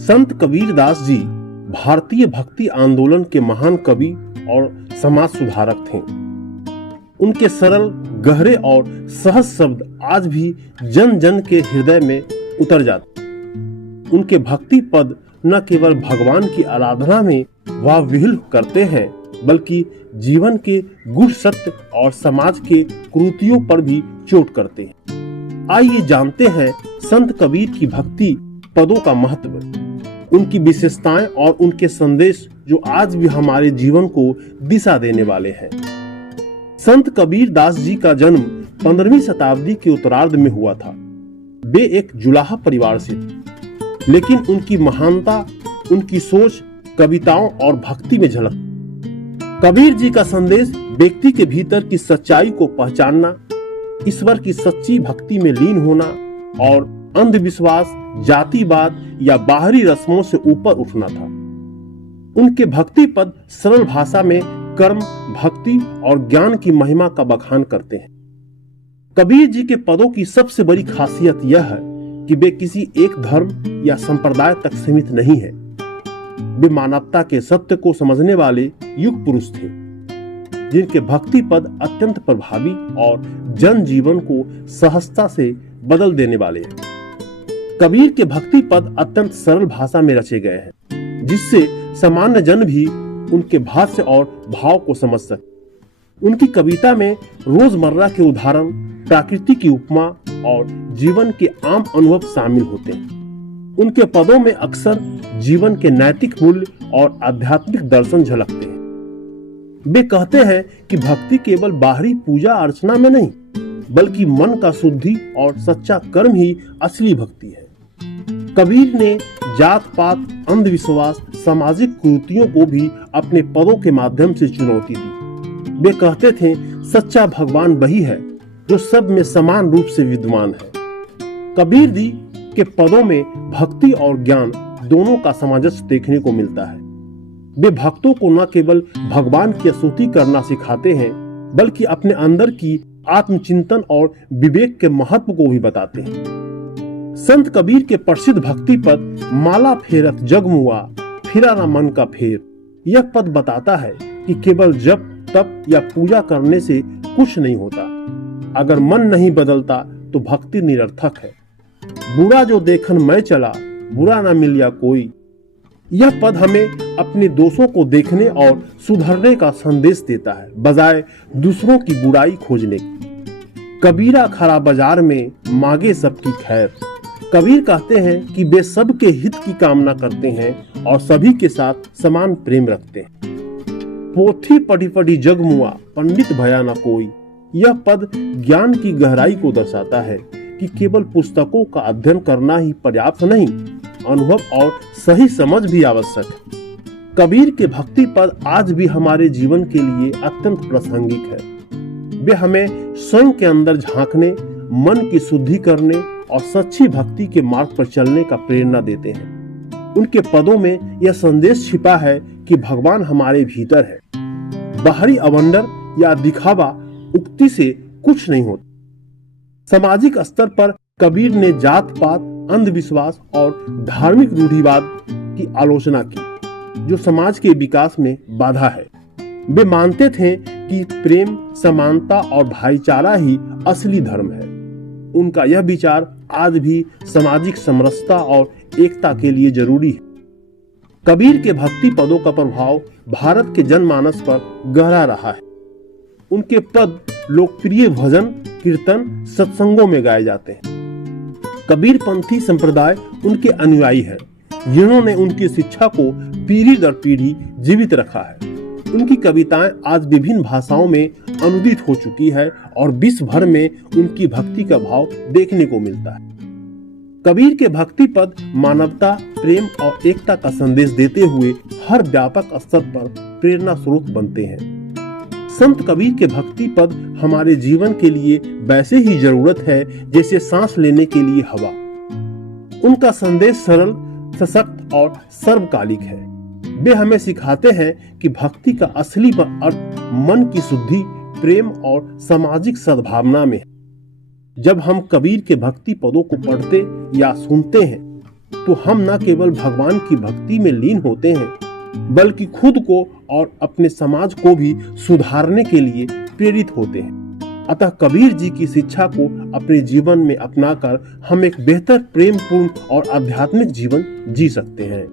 संत कबीरदास जी भारतीय भक्ति आंदोलन के महान कवि और समाज सुधारक थे। उनके सरल, गहरे और सहज शब्द आज भी जन जन के हृदय में उतर जाते। उनके भक्ति पद न केवल भगवान की आराधना में वाहविहिल करते हैं, बल्कि जीवन के गूढ़ सत्य और समाज के कुरीतियों पर भी चोट करते हैं। आइए जानते हैं संत कबीर की भक्ति पदों का महत्व, उनकी विशेषताएं और उनके संदेश जो आज भी हमारे जीवन को दिशा देने वाले हैं। संत कबीर दास जी का जन्म 15वीं शताब्दी के उत्तरार्ध में हुआ था। वे एक जुलाहा परिवार से थे, लेकिन उनकी महानता उनकी सोच, कविताओं और भक्ति में झलक। कबीर जी का संदेश व्यक्ति के भीतर की सच्चाई को पहचानना, ईश्वर की सच्ची भक्ति में लीन होना और अंधविश्वास, जातिवाद या बाहरी रस्मों से ऊपर उठना था। उनके भक्ति पद सरल भाषा में कर्म, भक्ति और ज्ञान की महिमा का बखान करते हैं। कबीर जी के पदों की सबसे बड़ी खासियत यह है कि वे किसी एक धर्म या संप्रदाय तक सीमित नहीं है। वे मानवता के सत्य को समझने वाले युग पुरुष थे, जिनके भक्ति पद अत्यंत प्रभावी और जन जीवन को सहजता से बदल देने वाले हैं। कबीर के भक्ति पद अत्यंत सरल भाषा में रचे गए हैं, जिससे सामान्य जन भी उनके भाष्य और भाव को समझ सके। उनकी कविता में रोजमर्रा के उदाहरण, प्रकृति की उपमा और जीवन के आम अनुभव शामिल होते हैं। उनके पदों में अक्सर जीवन के नैतिक मूल्य और आध्यात्मिक दर्शन झलकते हैं। वे कहते हैं कि भक्ति केवल बाहरी पूजा अर्चना में नहीं, बल्कि मन का शुद्धि और सच्चा कर्म ही असली भक्ति है। कबीर ने जात पात, अंधविश्वास, सामाजिक कुरीतियों को भी अपने पदों के माध्यम से चुनौती दी। वे कहते थे, सच्चा भगवान वही है जो सब में समान रूप से विद्यमान है। कबीर जी के पदों में भक्ति और ज्ञान दोनों का सामंजस्य देखने को मिलता है। वे भक्तों को न केवल भगवान की स्तुति करना सिखाते हैं, बल्कि अपने अंदर की आत्मचिंतन और विवेक के महत्व को भी बताते हैं। संत कबीर के प्रसिद्ध भक्ति पद माला फेरत जग मुआ, फिरा न मन का फेर, यह पद बताता है कि केवल जप, तप या पूजा करने से कुछ नहीं होता। अगर मन नहीं बदलता तो भक्ति निरर्थक है। बुरा जो देखन मैं चला, बुरा ना मिलिया कोई, यह पद हमें अपने दोषों को देखने और सुधरने का संदेश देता है, बजाय दूसरों की बुराई खोजने की। कबीरा खरा बाजार में मांगे सबकी खैर। कबीर कहते हैं कि वे सबके हित की कामना करते हैं और सभी के साथ समान प्रेम रखते हैं। पोथी पढ़ी पढ़ी जग मुआ, पंडित भया न कोई, यह पद ज्ञान की गहराई को दर्शाता है कि केवल पुस्तकों का अध्ययन करना ही पर्याप्त नहीं, अनुभव और सही समझ भी आवश्यक है। कबीर के भक्ति पद आज भी हमारे जीवन के लिए अत्यंत प्रासंगिक है। वे हमें स्वयं के अंदर झांकने, मन की शुद्धि करने और सच्ची भक्ति के मार्ग पर चलने का प्रेरणा देते हैं। उनके पदों में यह संदेश छिपा है कि भगवान हमारे भीतर है। बाहरी अवंडर या दिखावा उक्ति से कुछ नहीं होता। सामाजिक स्तर पर कबीर ने जात पात, अंधविश्वास और धार्मिक रूढ़िवाद की आलोचना की, जो समाज के विकास में बाधा है। वे मानते थे कि प्रेम, समानता और भाईचारा ही असली धर्म है। उनका यह विचार आज भी सामाजिक समरसता और एकता के लिए जरूरी है। कबीर के भक्ति पदों का प्रभाव भारत के जनमानस पर गहरा रहा है। उनके पद लोकप्रिय भजन, कीर्तन, सत्संगों में गाए जाते हैं। कबीर पंथी संप्रदाय उनके अनुयायी है, जिन्होंने उनकी शिक्षा को पीढ़ी दर पीढ़ी जीवित रखा है। उनकी कविताएं आज विभिन्न भाषाओं में अनुदित हो चुकी है और विश्व भर में उनकी भक्ति का भाव देखने को मिलता है। कबीर के भक्ति पद मानवता, प्रेम और एकता का संदेश देते हुए हर व्यापक स्तर पर प्रेरणा स्रोत बनते हैं। संत कबीर के भक्ति पद हमारे जीवन के लिए वैसे ही जरूरत है जैसे सांस लेने के लिए हवा। उनका संदेश सरल, सशक्त और सर्वकालिक है। वे हमें सिखाते हैं कि भक्ति का असली अर्थ मन की शुद्धि, प्रेम और सामाजिक सद्भावना में है। जब हम कबीर के भक्ति पदों को पढ़ते या सुनते हैं तो हम न केवल भगवान की भक्ति में लीन होते हैं बल्कि खुद को और अपने समाज को भी सुधारने के लिए प्रेरित होते हैं। अतः कबीर जी की शिक्षा को अपने जीवन में अपनाकर हम एक बेहतर प्रेमपूर्ण और आध्यात्मिक जीवन जी सकते हैं।